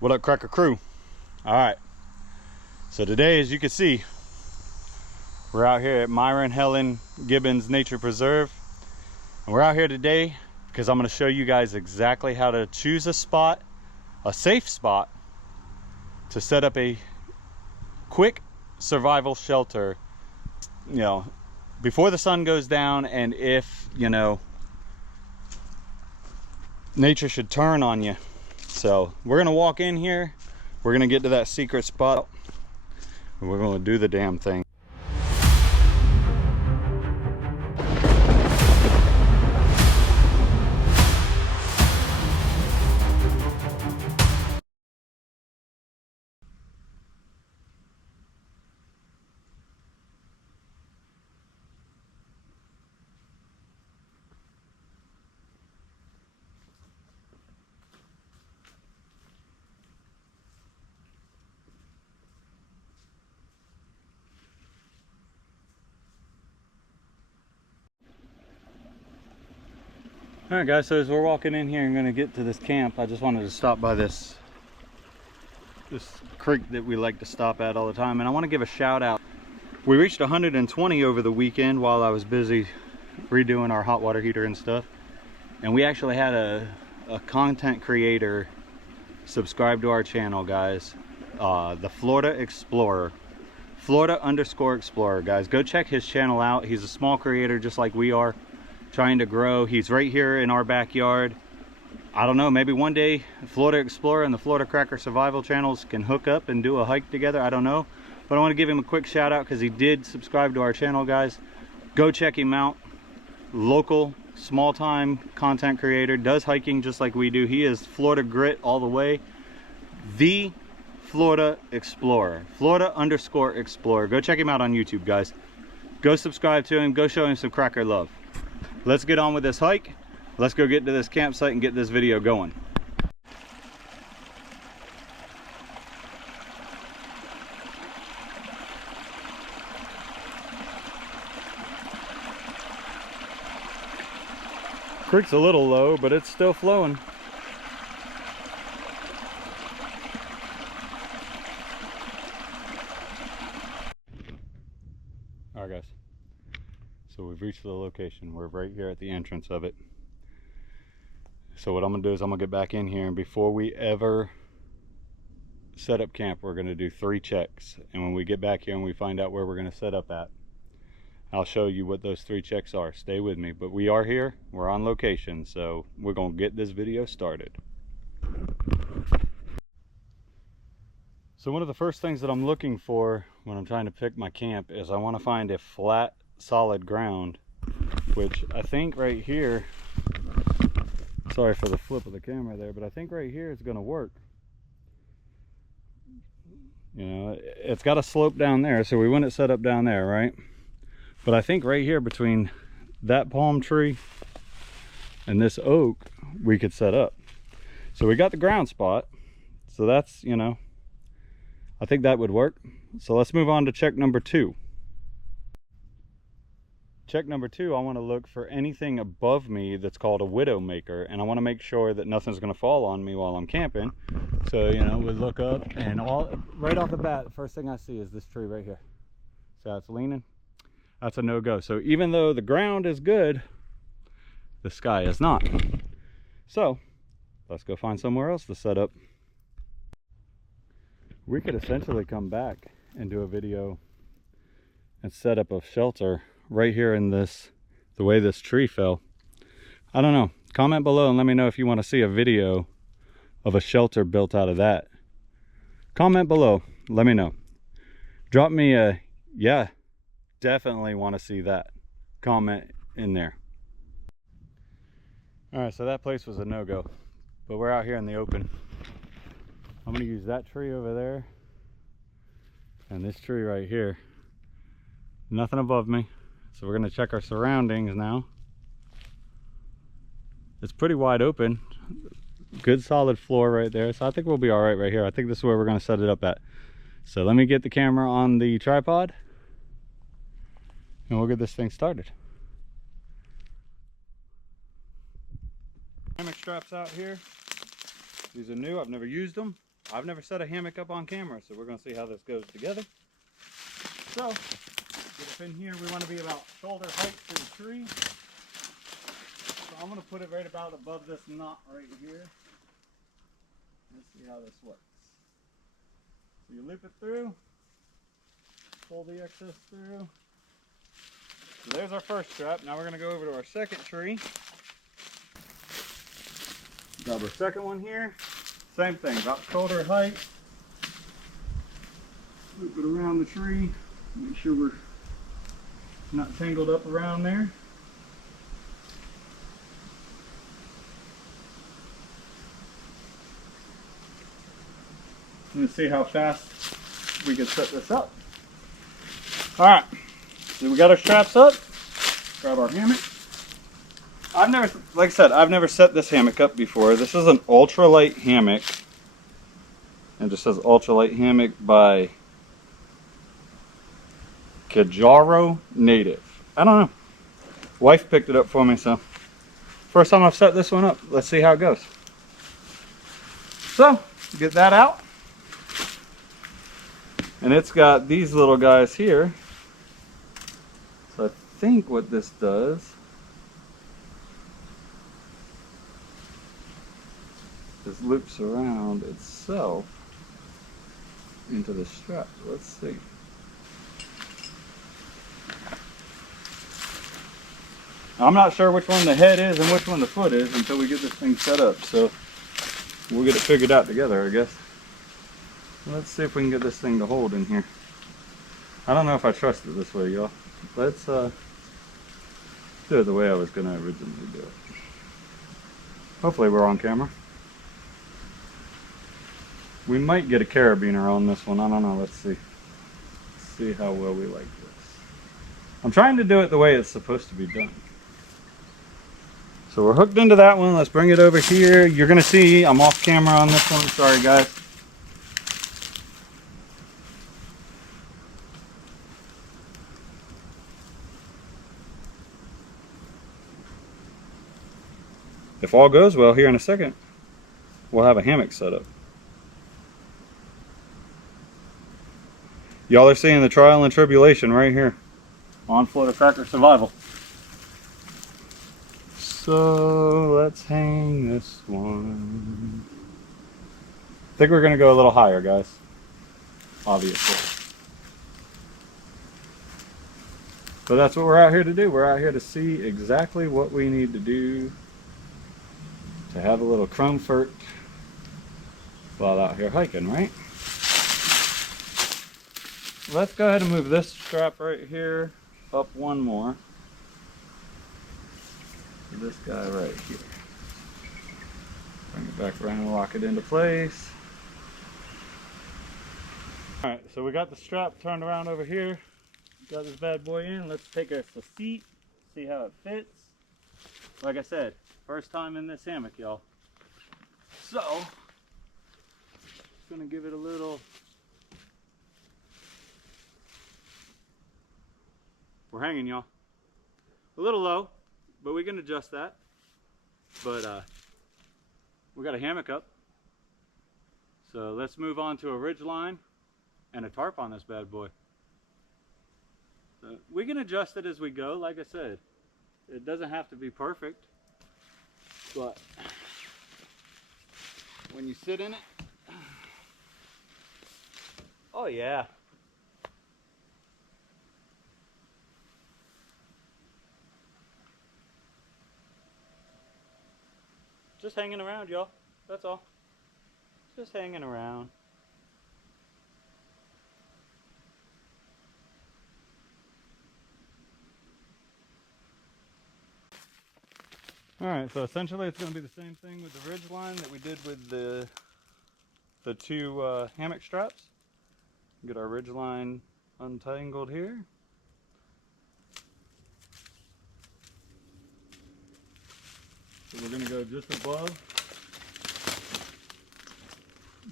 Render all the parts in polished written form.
What up, Cracker Crew? All right, so today, as you can see, we're out here at Myron Helen Gibbons Nature Preserve, and we're out here today because I'm going to show you guys exactly how to choose a spot, a safe spot, to set up a quick survival shelter, you know, before the sun goes down, and if, you know, nature should turn on you. So we're gonna walk in here, we're gonna get to that secret spot, and we're gonna do the damn thing. All right, guys, so as we're walking in here and gonna get to this camp, I just wanted to stop by this creek that we like to stop at all the time, and I want to give a shout out. We reached 120 over the weekend while I was busy redoing our hot water heater and stuff, and we actually had a content creator subscribe to our channel, guys. The Florida Explorer, Florida_Explorer, guys. Go check his channel out. He's a small creator just like we are, trying to grow. He's right here in our backyard. I don't know, maybe one day Florida Explorer and the Florida Cracker Survival channels can hook up and do a hike together. I don't know, but I want to give him a quick shout out because he did subscribe to our channel, guys. Go check him out. Local, small time content creator, does hiking just like we do. He is Florida grit all the way. The Florida Explorer, Florida_Explorer. Go check him out on YouTube, guys. Go subscribe to him. Go show him some cracker love. Let's get on with this hike. Let's go get to this campsite and get this video going. Creek's a little low, but it's still flowing. All right, guys. So we've reached the location. We're right here at the entrance of it. So what I'm gonna do is I'm gonna get back in here, and before we ever set up camp, we're gonna do 3 checks. And when we get back here and we find out where we're gonna set up at, I'll show you what those 3 checks are. Stay with me. But we are here, we're on location, so we're gonna get this video started. So one of the first things that I'm looking for when I'm trying to pick my camp is I want to find a flat, solid ground, which I think right here, sorry for the flip of the camera there, but I think right here is going to work. You know, it's got a slope down there, so we want it set up down there, right? But I think right here between that palm tree and this oak, we could set up. So we got the ground spot, so that's, you know, I think that would work. So let's move on to check number 2. Check number 2, I want to look for anything above me that's called a widow maker, and I want to make sure that nothing's going to fall on me while I'm camping. So, you know, we look up, and right off the bat, the first thing I see is this tree right here. So it's leaning. That's a no-go. So even though the ground is good, the sky is not. So let's go find somewhere else to set up. We could essentially come back and do a video and set up a shelter right here in this, the way this tree fell. I don't know. Comment below and let me know if you want to see a video of a shelter built out of that. Comment below, let me know. Drop me a, yeah, definitely want to see that comment in there. All right, so that place was a no-go, but we're out here in the open. I'm going to use that tree over there and this tree right here. Nothing above me. So we're going to check our surroundings now. It's pretty wide open. Good solid floor right there. So I think we'll be all right here. I think this is where we're going to set it up at. So let me get the camera on the tripod and we'll get this thing started. Hammock straps out here. These are new. I've never used them. I've never set a hammock up on camera, so we're going to see how this goes together. So, get up in here. We want to be about shoulder height to the tree. So I'm going to put it right about above this knot right here. Let's see how this works. So you loop it through, pull the excess through. So there's our first strap. Now we're going to go over to our second tree. Grab our second one here. Same thing, about shoulder height. Loop it around the tree. Make sure we're not tangled up around there. Let's see how fast we can set this up. Alright, so we got our straps up. Grab our hammock. Like I said, I've never set this hammock up before. This is an ultralight hammock. It just says ultralight hammock by Kajaro Native. I don't know. Wife picked it up for me, so first time I've set this one up. Let's see how it goes. So, get that out. And it's got these little guys here. So I think what this does is loops around itself into the strap. Let's see. I'm not sure which one the head is and which one the foot is until we get this thing set up. So we'll get it figured out together, I guess. Let's see if we can get this thing to hold in here. I don't know if I trust it this way, y'all. Let's do it the way I was going to originally do it. Hopefully we're on camera. We might get a carabiner on this one. I don't know. Let's see. Let's see how well we like this. I'm trying to do it the way it's supposed to be done. So we're hooked into that one. Let's bring it over here. You're going to see I'm off camera on this one. Sorry, guys. If all goes well here in a second, we'll have a hammock set up. Y'all are seeing the trial and tribulation right here on Florida Cracker Survival. So let's hang this one. I think we're going to go a little higher, guys. Obviously. But that's what we're out here to do. We're out here to see exactly what we need to do to have a little comfort while out here hiking, right? Let's go ahead and move this strap right here up one more. This guy right here. Bring it back around and lock it into place. Alright, so we got the strap turned around over here. Got this bad boy in. Let's take us a seat, see how it fits. Like I said, first time in this hammock, y'all. So, just gonna give it a little. We're hanging, y'all. A little low, but we can adjust that. But we got a hammock up. So let's move on to a ridge line and a tarp on this bad boy. So we can adjust it as we go. Like I said, it doesn't have to be perfect, but when you sit in it, oh yeah. Just hanging around, y'all. That's all. Just hanging around. Alright, so essentially it's going to be the same thing with the ridge line that we did with the two hammock straps. Get our ridge line untangled here. So we're going to go just above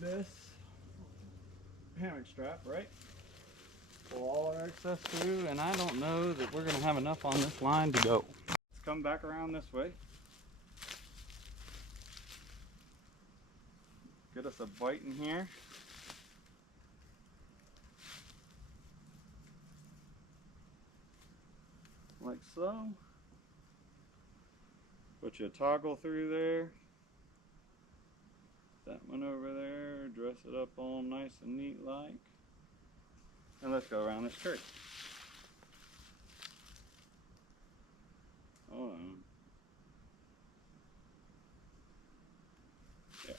this hammock strap, right? Pull all our excess through, and I don't know that we're going to have enough on this line to go. Let's come back around this way. get us a bite in here. Like so. Put your toggle through there. That one over there, dress it up all nice and neat like. And let's go around this tree. Hold on. Yeah.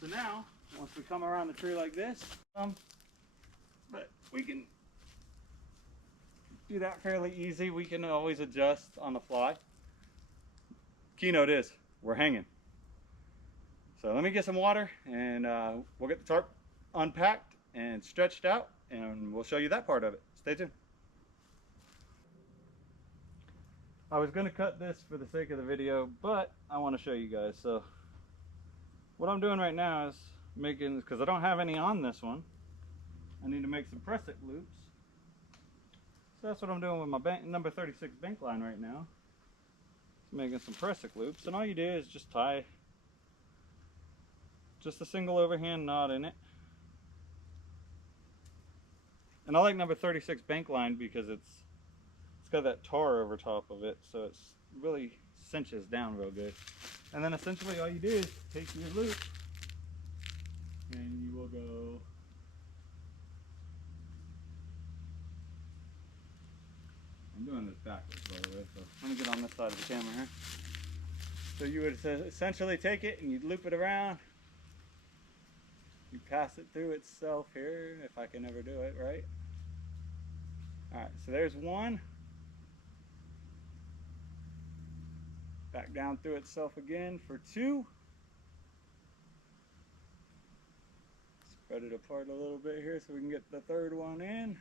So now, once we come around the tree like this, but we can do that fairly easy. We can always adjust on the fly. Keynote is, we're hanging. So let me get some water and we'll get the tarp unpacked and stretched out and we'll show you that part of it. Stay tuned. I was going to cut this for the sake of the video, but I want to show you guys. So what I'm doing right now is making, because I don't have any on this one, I need to make some press-it loops. So that's what I'm doing with my number 36 bank line right now. Making some press-it loops, and all you do is just tie just a single overhand knot in it. And I like number 36 bank line because it's got that tar over top of it, so it really cinches down real good. And then essentially all you do is take your loop and you will go I'm doing this backwards, by the way, so let me get on this side of the camera here. So you would essentially take it and you'd loop it around. You pass it through itself here, if I can ever do it, right? Alright, so there's one. Back down through itself again for two. Spread it apart a little bit here so we can get the third one in.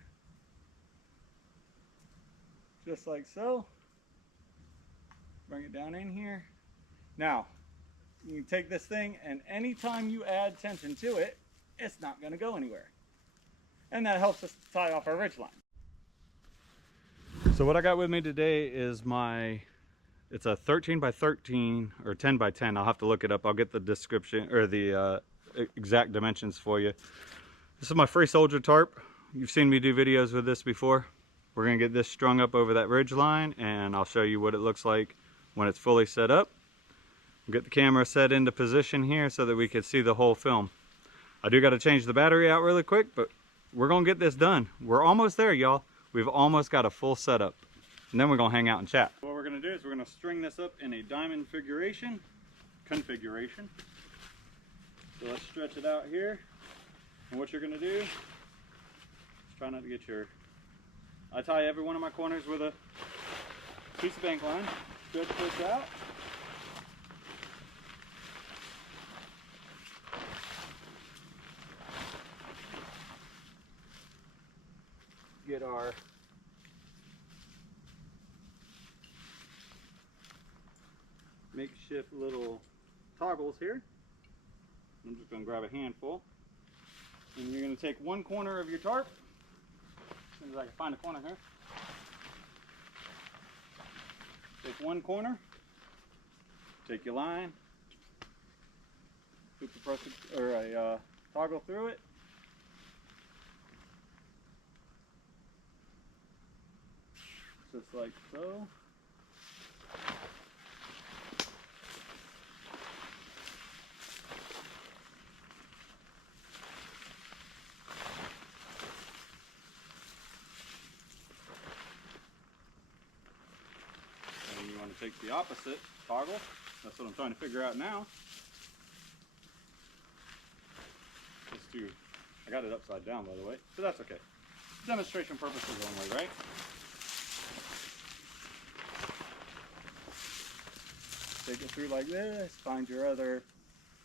Just like so. Bring it down in here. Now, you can take this thing and anytime you add tension to it, it's not going to go anywhere. And that helps us tie off our ridge line. So what I got with me today is it's a 13 by 13 or 10 by 10. I'll have to look it up. I'll get the description or the exact dimensions for you. This is my Free Soldier tarp. You've seen me do videos with this before. We're going to get this strung up over that ridge line and I'll show you what it looks like when it's fully set up. We'll get the camera set into position here so that we can see the whole film. I do got to change the battery out really quick, but we're going to get this done. We're almost there, y'all. We've almost got a full setup. And then we're going to hang out and chat. What we're going to do is we're going to string this up in a diamond configuration. So let's stretch it out here. And what you're going to do is try not to get your... I tie every one of my corners with a piece of bank line. Stretch this out. Get our makeshift little toggles here. I'm just going to grab a handful. And you're going to take one corner of your tarp. As soon as I can find a corner here. Take one corner. Take your line. Put a toggle through it. Just like so. And you want to take the opposite toggle. That's what I'm trying to figure out now. I got it upside down, by the way, so that's okay. Demonstration purposes only, right? Take it through like this, find your other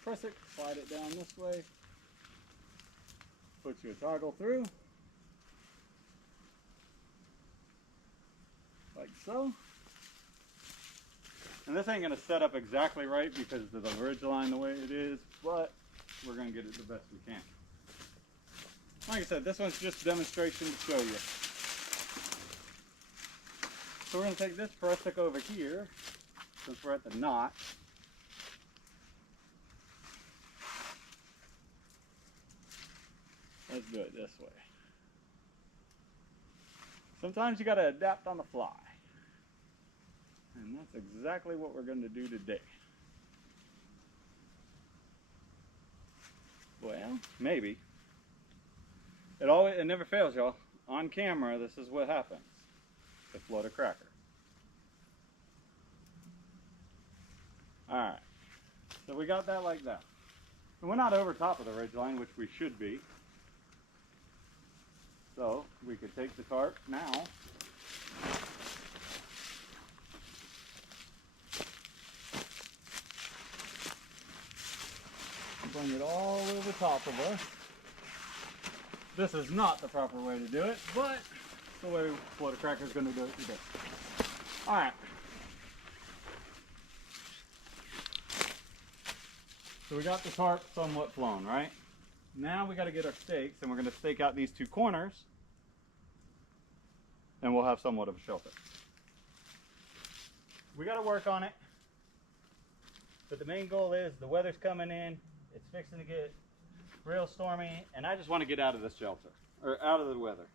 press it, slide it down this way, put your toggle through, like so. And this ain't going to set up exactly right because of the ridge line the way it is, but we're going to get it the best we can. Like I said, this one's just a demonstration to show you. So we're going to take this press stick over here, since we're at the knot. just do it this way. Sometimes you got to adapt on the fly. And that's exactly what we're going to do today. Well, maybe. It never fails, y'all. On camera, this is what happens. To float a cracker. Alright. So we got that like that. And we're not over top of the ridgeline, which we should be. So we could take the tarp now. Bring it all over top of us. This is not the proper way to do it, but it's the way floater cracker is going to do it today. Alright. So we got the tarp somewhat flown, right? Now we got to get our stakes, and we're going to stake out these two corners, and we'll have somewhat of a shelter. We got to work on it, but the main goal is the weather's coming in. It's fixing to get real stormy, and I just want to get out of this shelter, or out of the weather.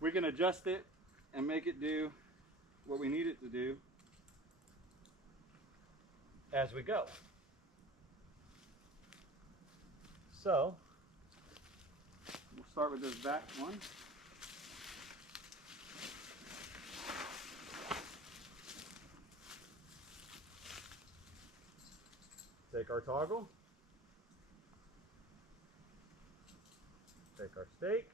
We can adjust it and make it do what we need it to do as we go. So, we'll start with this back one. Take our toggle. Take our stake.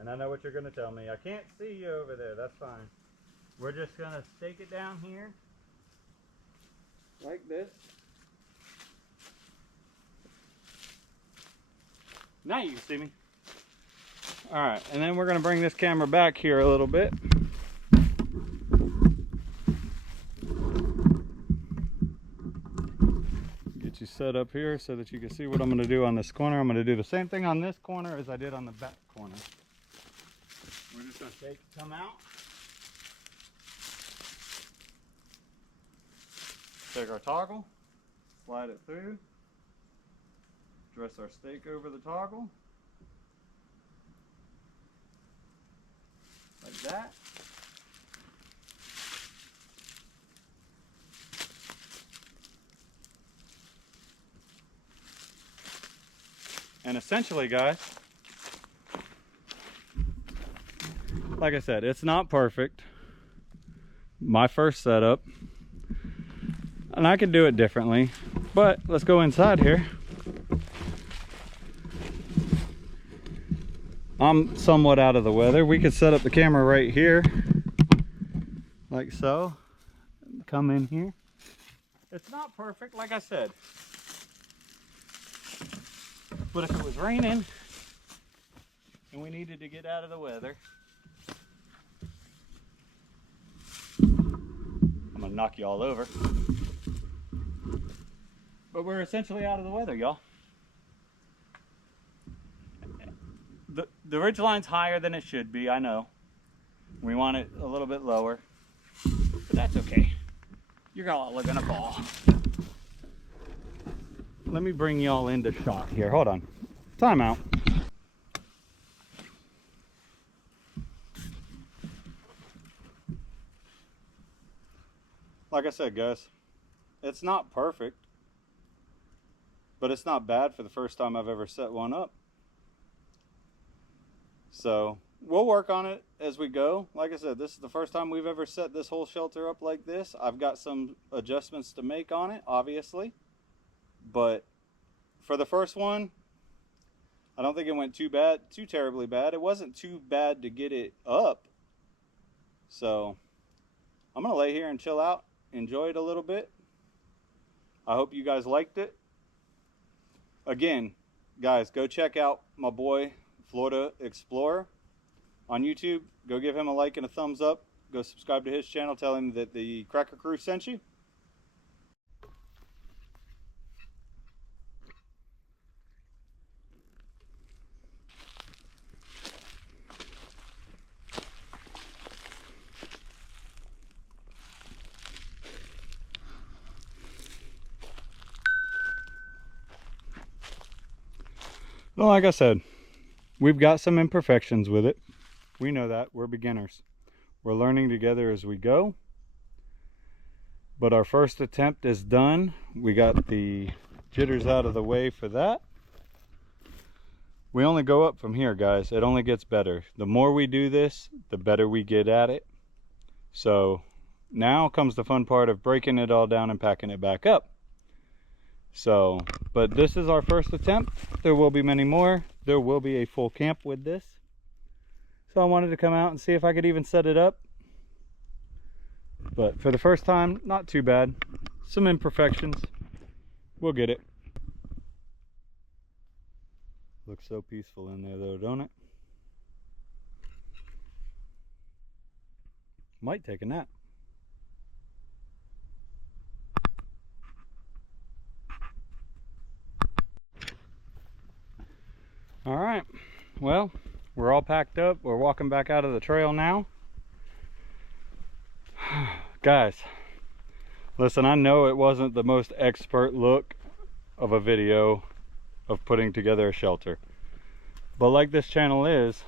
And I know what you're going to tell me. I can't see you over there. That's fine. We're just going to stake it down here. Like this. Now you can see me. Alright, and then we're going to bring this camera back here a little bit. Get you set up here so that you can see what I'm going to do on this corner. I'm going to do the same thing on this corner as I did on the back corner. We're just going to come out. Take our toggle, slide it through, dress our stake over the toggle, like that. And essentially, guys, like I said, it's not perfect. My first setup. And I could do it differently, but let's go inside here. I'm somewhat out of the weather. We could set up the camera right here, like so. Come in here. It's not perfect, like I said. But if it was raining and we needed to get out of the weather, I'm gonna knock you all over. But we're essentially out of the weather, y'all. The ridge line's higher than it should be, I know. We want it a little bit lower, but that's okay. You're all gonna fall. Let me bring y'all into shot here. Hold on. Time out. Like I said, guys, it's not perfect. But it's not bad for the first time I've ever set one up. So we'll work on it as we go. Like I said, this is the first time we've ever set this whole shelter up like this. I've got some adjustments to make on it, obviously. But for the first one, I don't think it went too terribly bad. It wasn't too bad to get it up. So I'm going to lay here and chill out, enjoy it a little bit. I hope you guys liked it. Again, guys, go check out my boy Florida Explorer on YouTube. Go give him a like and a thumbs up. Go subscribe to his channel. Tell him that the Cracker Crew sent you. Well, like I said, we've got some imperfections with it. We know that. We're beginners. We're learning together as we go. But our first attempt is done. We got the jitters out of the way for that. We only go up from here, guys. It only gets better. The more we do this, the better we get at it. So now comes the fun part of breaking it all down and packing it back up. So, but this is our first attempt. There will be many more. There will be a full camp with this. So I wanted to come out and see if I could even set it up. But for the first time, not too bad. Some imperfections. We'll get it. Looks so peaceful in there though, don't it? Might take a nap. All right, well, we're all packed up. We're walking back out of the trail now. Guys, listen, I know it wasn't the most expert look of a video of putting together a shelter, but like this channel is,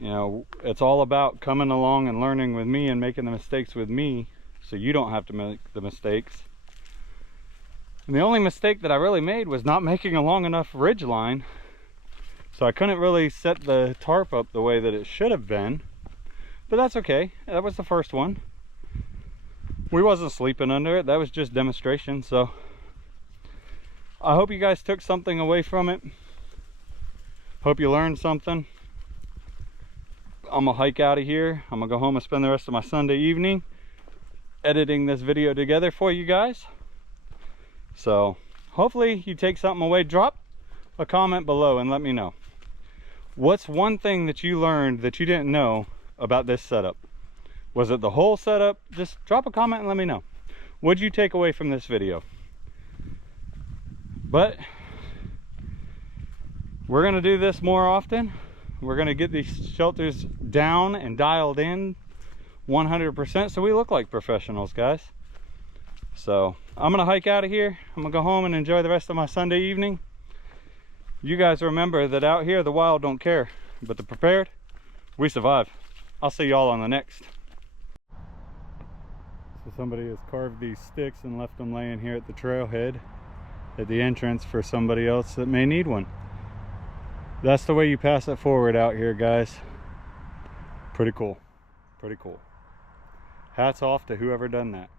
you know, it's all about coming along and learning with me and making the mistakes with me so you don't have to make the mistakes. And the only mistake that I really made was not making a long enough ridge line, so I couldn't really set the tarp up the way that it should have been. But that's okay. That was the first one. We wasn't sleeping under it. That was just demonstration. So I hope you guys took something away from it. Hope you learned something. I'm gonna hike out of here. I'm gonna go home and spend the rest of my Sunday evening editing this video together for you guys. So hopefully you take something away. Drop a comment below and let me know. What's one thing that you learned that you didn't know about this setup? Was it the whole setup? Just drop a comment and let me know. What'd you take away from this video? But we're gonna do this more often. We're gonna get these shelters down and dialed in 100% so we look like professionals, guys. So I'm gonna hike out of here. I'm gonna go home and enjoy the rest of my Sunday evening. You guys remember that out here the wild don't care, but the prepared, we survive. I'll see y'all on the next. So somebody has carved these sticks and left them laying here at the trailhead at the entrance for somebody else that may need one. That's the way you pass it forward out here, guys. Pretty cool. Pretty cool. Hats off to whoever done that.